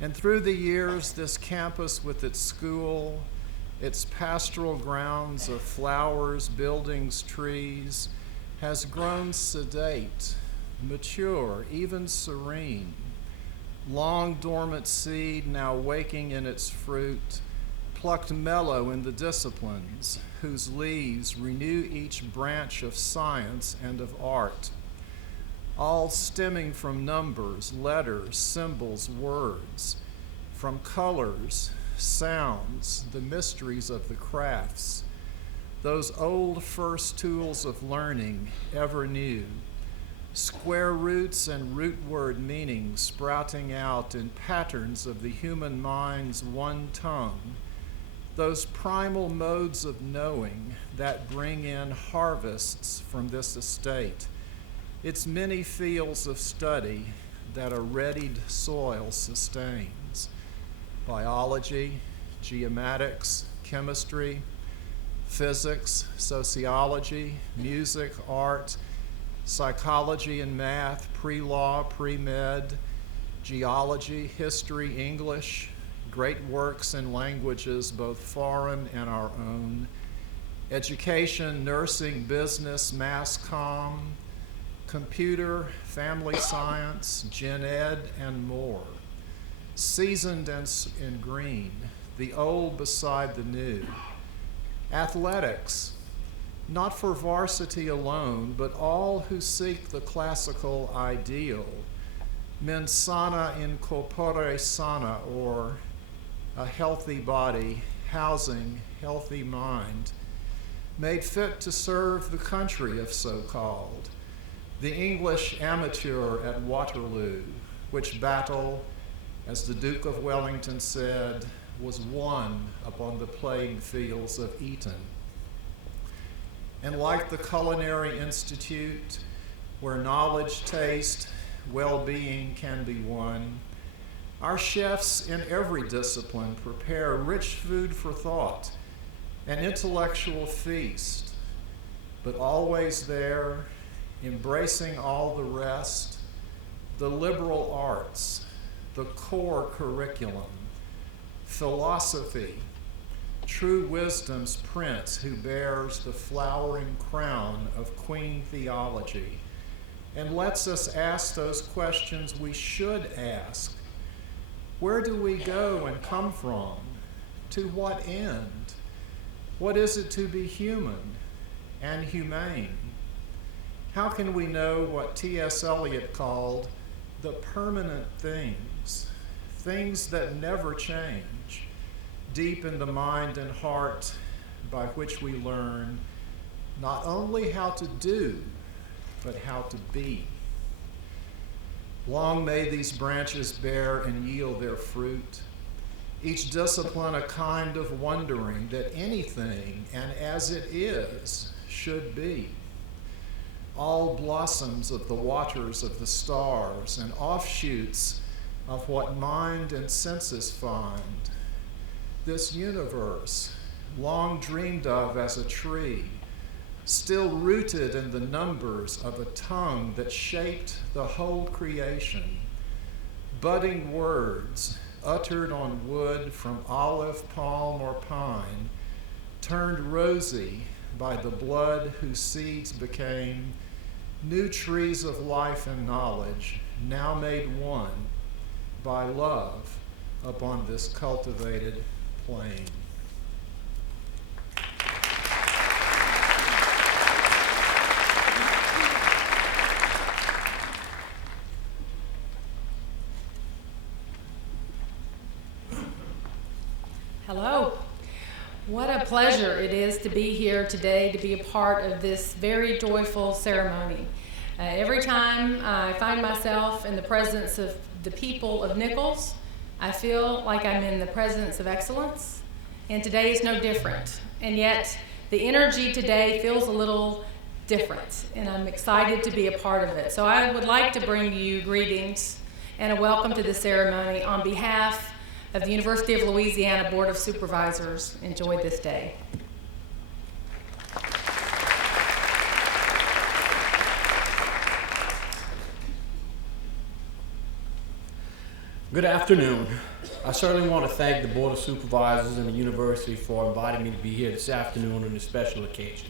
And through the years, this campus with its school, its pastoral grounds of flowers, buildings, trees, has grown sedate, mature, even serene. Long dormant seed now waking in its fruit, plucked mellow in the disciplines, whose leaves renew each branch of science and of art, all stemming from numbers, letters, symbols, words, from colors, sounds, the mysteries of the crafts, those old first tools of learning, ever new, square roots and root word meanings sprouting out in patterns of the human mind's one tongue, those primal modes of knowing that bring in harvests from this estate, its many fields of study that a readied soil sustains: biology, geomatics, chemistry, physics, sociology, music, art, psychology and math, pre-law, pre-med, geology, history, English, great works in languages both foreign and our own, education, nursing, business, mass comm, computer, family science, gen ed, and more. Seasoned and in green, the old beside the new. Athletics, not for varsity alone, but all who seek the classical ideal. Mens sana in corpore sana, or a healthy body housing healthy mind, made fit to serve the country if so called. The English amateur at Waterloo, which battle, as the Duke of Wellington said, was won upon the playing fields of Eton. And like the Culinary Institute, where knowledge, taste, well-being can be won, our chefs in every discipline prepare rich food for thought, an intellectual feast, but always there, embracing all the rest, the liberal arts, the core curriculum, philosophy, true wisdom's prince who bears the flowering crown of Queen Theology, and lets us ask those questions we should ask. Where do we go and come from? To what end? What is it to be human and humane? How can we know what T.S. Eliot called the permanent things, things that never change, deep in the mind and heart, by which we learn not only how to do, but how to be? Long may these branches bear and yield their fruit, each discipline a kind of wondering that anything and as it is should be. All blossoms of the waters of the stars and offshoots of what mind and senses find. This universe, long dreamed of as a tree, still rooted in the numbers of a tongue that shaped the whole creation, budding words uttered on wood from olive, palm, or pine, turned rosy by the blood whose seeds became new trees of life and knowledge, now made one by love upon this cultivated plain. Hello. What a pleasure it is to be here today, to be a part of this very joyful ceremony. Every time I find myself in the presence of the people of Nicholls, I feel like I'm in the presence of excellence, and today is no different. And yet, the energy today feels a little different, and I'm excited to be a part of it. So I would like to bring you greetings and a welcome to the ceremony on behalf of the University of Louisiana Board of Supervisors. Enjoy this day. Good afternoon. I certainly want to thank the Board of Supervisors and the university for inviting me to be here this afternoon on this special occasion.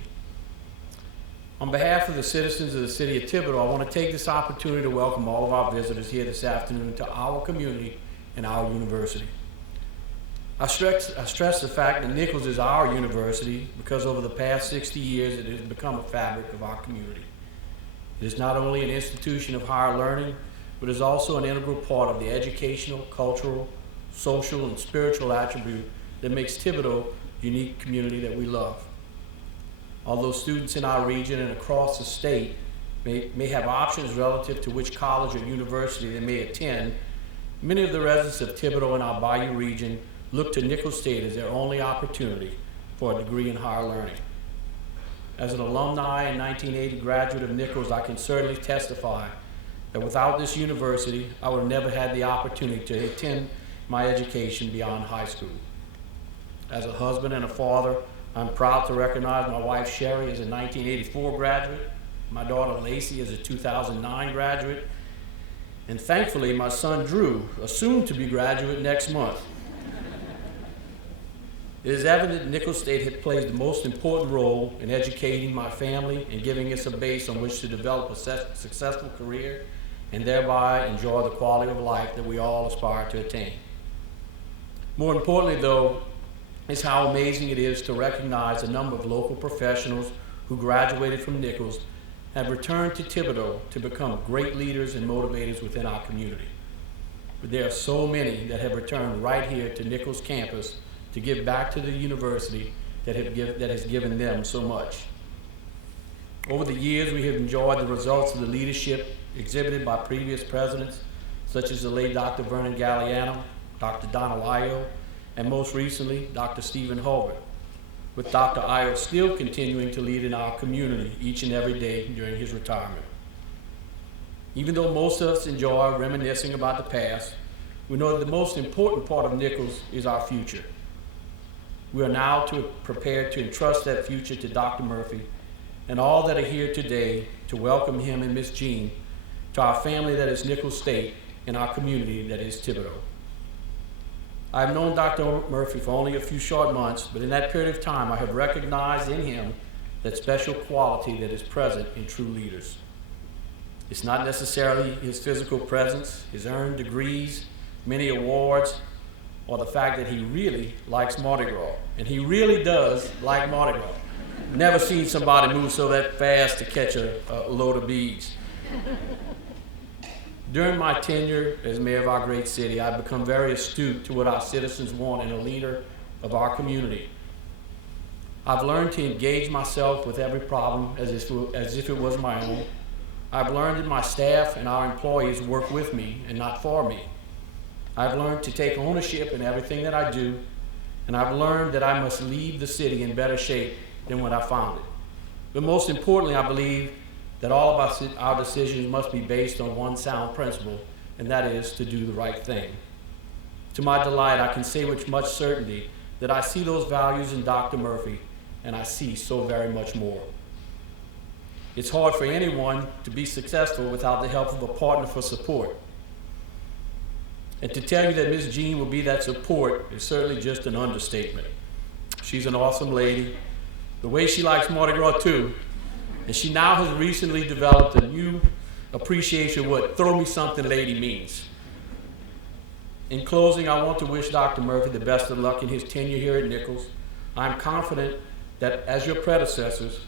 On behalf of the citizens of the city of Thibodeau, I want to take this opportunity to welcome all of our visitors here this afternoon to our community and our university. I stress the fact that Nicholls is our university because over the past 60 years it has become a fabric of our community. It is not only an institution of higher learning, but is also an integral part of the educational, cultural, social, and spiritual attribute that makes Thibodeau the unique community that we love. Although students in our region and across the state may have options relative to which college or university they may attend, many of the residents of Thibodeau and our Bayou region look to Nicholls State as their only opportunity for a degree in higher learning. As an alumni and 1980 graduate of Nicholls, I can certainly testify that without this university, I would have never had the opportunity to attend my education beyond high school. As a husband and a father, I'm proud to recognize my wife Sherry as a 1984 graduate, my daughter Lacey as a 2009 graduate, and thankfully my son Drew, a soon-to-be graduate next month. It is evident that Nicholls State has played the most important role in educating my family and giving us a base on which to develop a successful career and thereby enjoy the quality of life that we all aspire to attain. More importantly, though, is how amazing it is to recognize a number of local professionals who graduated from Nicholls have returned to Thibodeau to become great leaders and motivators within our community. But there are so many that have returned right here to Nicholls campus to give back to the university that has given them so much. Over the years, we have enjoyed the results of the leadership exhibited by previous presidents, such as the late Dr. Vernon Galliano, Dr. Donald Ayo, and most recently, Dr. Stephen Holbert, with Dr. Ayo still continuing to lead in our community each and every day during his retirement. Even though most of us enjoy reminiscing about the past, we know that the most important part of Nicholls is our future. We are now prepared to entrust that future to Dr. Murphy and all that are here today to welcome him and Miss Jean to our family that is Nicholls State and our community that is Thibodeau. I've known Dr. Murphy for only a few short months, but in that period of time I have recognized in him that special quality that is present in true leaders. It's not necessarily his physical presence, his earned degrees, many awards, or the fact that he really likes Mardi Gras. And he really does like Mardi Gras. Never seen somebody move so that fast to catch a load of beads. During my tenure as mayor of our great city, I've become very astute to what our citizens want in a leader of our community. I've learned to engage myself with every problem as if it was my own. I've learned that my staff and our employees work with me and not for me. I've learned to take ownership in everything that I do, and I've learned that I must leave the city in better shape than when I found it. But most importantly, I believe that all of our decisions must be based on one sound principle, and that is to do the right thing. To my delight, I can say with much certainty that I see those values in Dr. Murphy, and I see so very much more. It's hard for anyone to be successful without the help of a partner for support. And to tell you that Ms. Jean will be that support is certainly just an understatement. She's an awesome lady, the way she likes Mardi Gras too, and she now has recently developed a new appreciation of what "throw me something lady" means. In closing, I want to wish Dr. Murphy the best of luck in his tenure here at Nicholls. I'm confident that as your predecessors,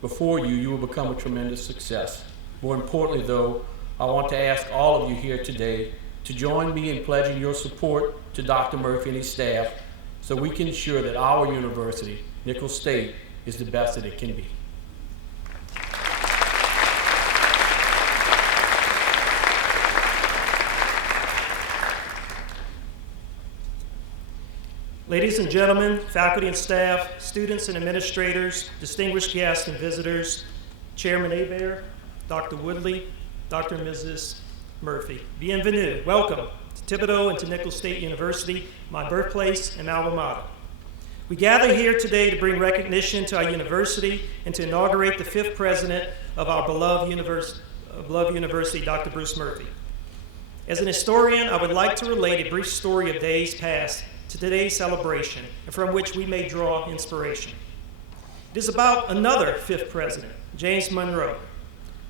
before you, you will become a tremendous success. More importantly though, I want to ask all of you here today to join me in pledging your support to Dr. Murphy and his staff so we can ensure that our university, Nicholls State, is the best that it can be. Ladies and gentlemen, faculty and staff, students and administrators, distinguished guests and visitors, Chairman Hebert, Dr. Woodley, Dr. and Mrs. Murphy. Bienvenue, welcome to Thibodeau and to Nicholls State University, my birthplace and alma mater. We gather here today to bring recognition to our university and to inaugurate the 5th president of our beloved university, Dr. Bruce Murphy. As an historian, I would like to relate a brief story of days past to today's celebration, and from which we may draw inspiration. It is about another fifth president, James Monroe.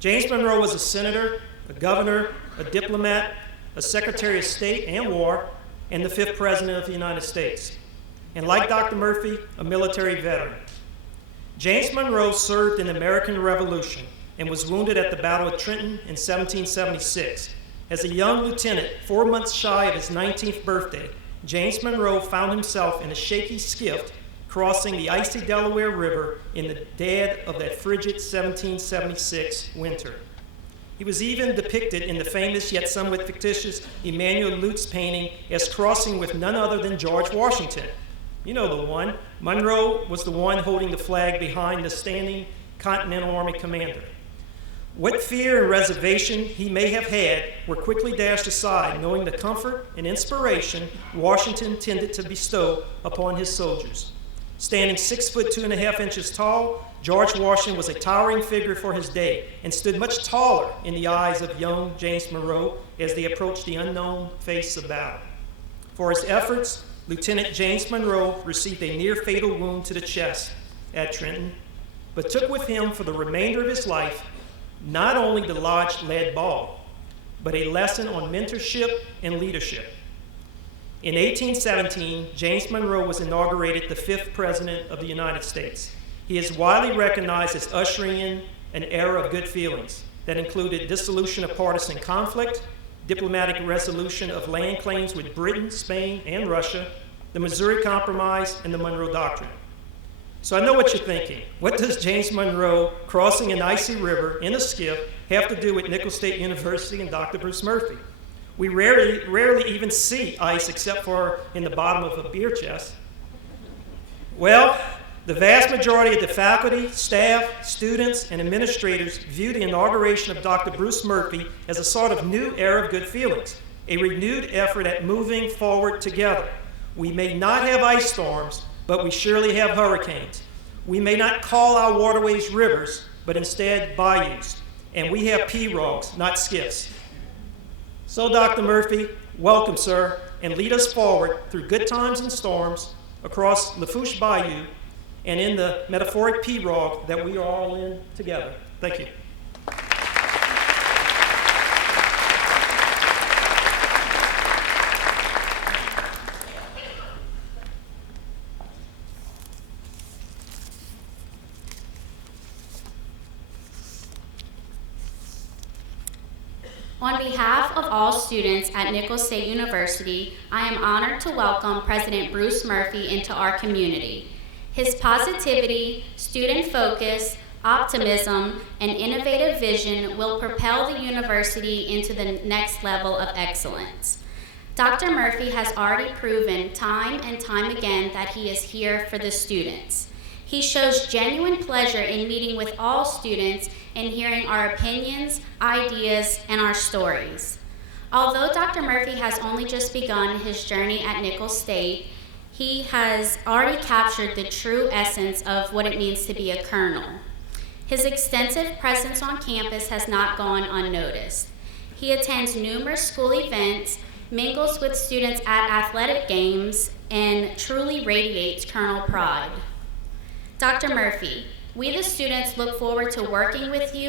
James Monroe was a senator, a governor, a diplomat, a secretary of state and war, and the fifth president of the United States. And like Dr. Murphy, a military veteran. James Monroe served in the American Revolution and was wounded at the Battle of Trenton in 1776. As a young lieutenant, 4 months shy of his 19th birthday, James Monroe found himself in a shaky skiff crossing the icy Delaware River in the dead of that frigid 1776 winter. He was even depicted in the famous yet somewhat fictitious Emmanuel Lutz painting as crossing with none other than George Washington. You know the one. Monroe was the one holding the flag behind the standing Continental Army commander. What fear and reservation he may have had were quickly dashed aside, knowing the comfort and inspiration Washington tended to bestow upon his soldiers. Standing 6 foot 2.5 inches tall, George Washington was a towering figure for his day and stood much taller in the eyes of young James Monroe as they approached the unknown face of battle. For his efforts, Lieutenant James Monroe received a near-fatal wound to the chest at Trenton, but took with him for the remainder of his life not only the lodged lead ball, but a lesson on mentorship and leadership. In 1817, James Monroe was inaugurated the fifth president of the United States. He is widely recognized as ushering in an era of good feelings that included dissolution of partisan conflict, diplomatic resolution of land claims with Britain, Spain, and Russia, the Missouri Compromise, and the Monroe Doctrine. So I know what you're thinking. What does James Monroe crossing an icy river in a skiff have to do with Nicholls State University and Dr. Bruce Murphy? We rarely even see ice except for in the bottom of a beer chest. Well, the vast majority of the faculty, staff, students, and administrators view the inauguration of Dr. Bruce Murphy as a sort of new era of good feelings, a renewed effort at moving forward together. We may not have ice storms, but we surely have hurricanes. We may not call our waterways rivers, but instead bayous. And we have pirogues, not skiffs. So, Dr. Murphy, welcome, sir, and lead us forward through good times and storms across Lafourche Bayou and in the metaphoric pirogue that we are all in together. Thank you. On behalf of all students at Nicholls State University, I am honored to welcome President Bruce Murphy into our community. His positivity, student focus, optimism, and innovative vision will propel the university into the next level of excellence. Dr. Murphy has already proven time and time again that he is here for the students. He shows genuine pleasure in meeting with all students and hearing our opinions, ideas, and our stories. Although Dr. Murphy has only just begun his journey at Nicholls State, he has already captured the true essence of what it means to be a colonel. His extensive presence on campus has not gone unnoticed. He attends numerous school events, mingles with students at athletic games, and truly radiates colonel pride. Dr. Murphy, we the students look forward to working with you